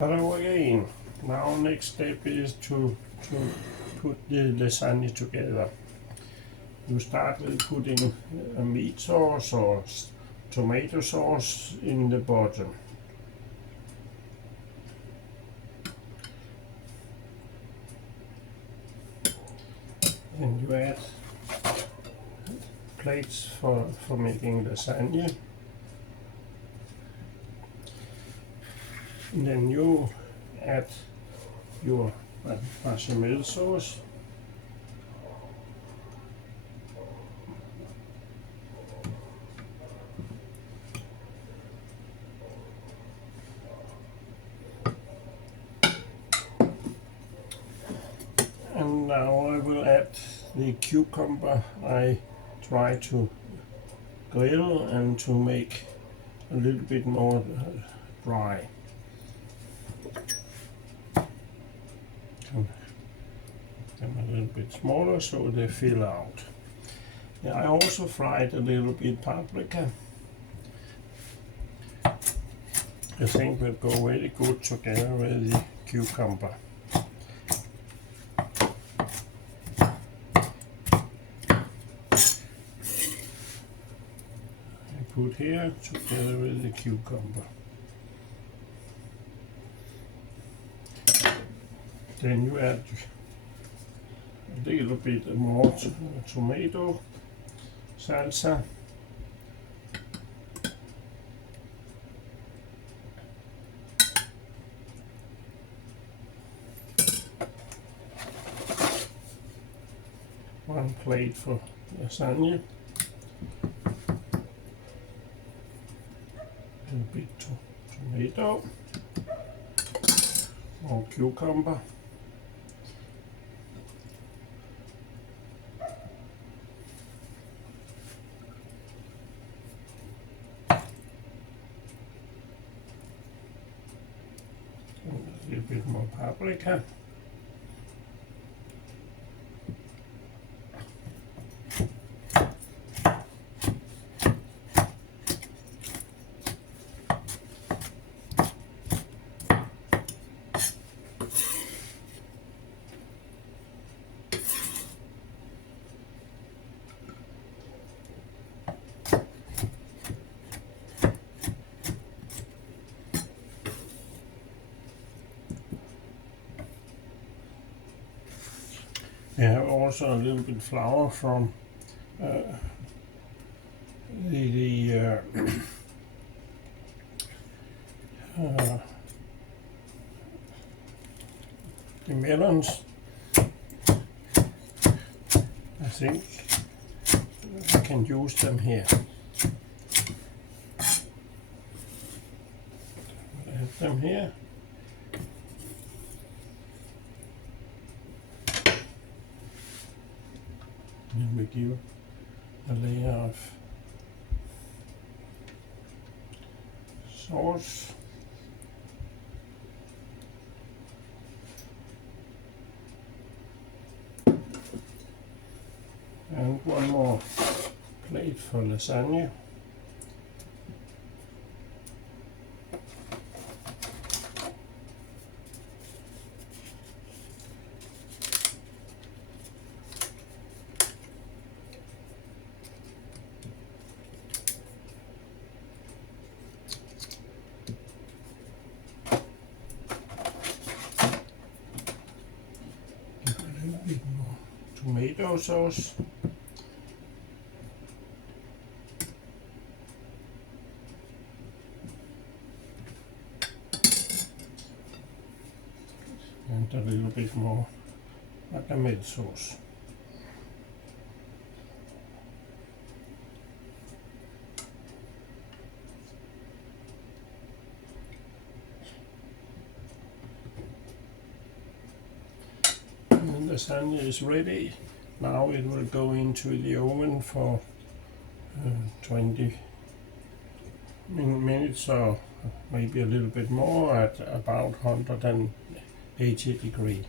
Hello again. Now next step is to put the lasagna together. You start with putting a meat sauce or tomato sauce in the bottom. And you add plates for making lasagna. And then you add your bechamel sauce. And now I will add the cucumber I try to grill and to make a little bit more dry. Them a little bit smaller so they fill out. Yeah, I also fried a little bit paprika. I think will go very good together with the cucumber. I put here together with the cucumber. Then you add a little bit more tomato salsa. One plate for lasagna. A bit tomato. More cucumber. A little bit more paprika. I have also a little bit flour from the melons. I think I can use them here. Add them here. Then we give a layer of sauce. And one more plate for lasagna. Tomato sauce. And a little bit more bechamel sauce. And the lasagna is ready. Now it will go into the oven for 20 minutes or maybe a little bit more at about 180 degrees.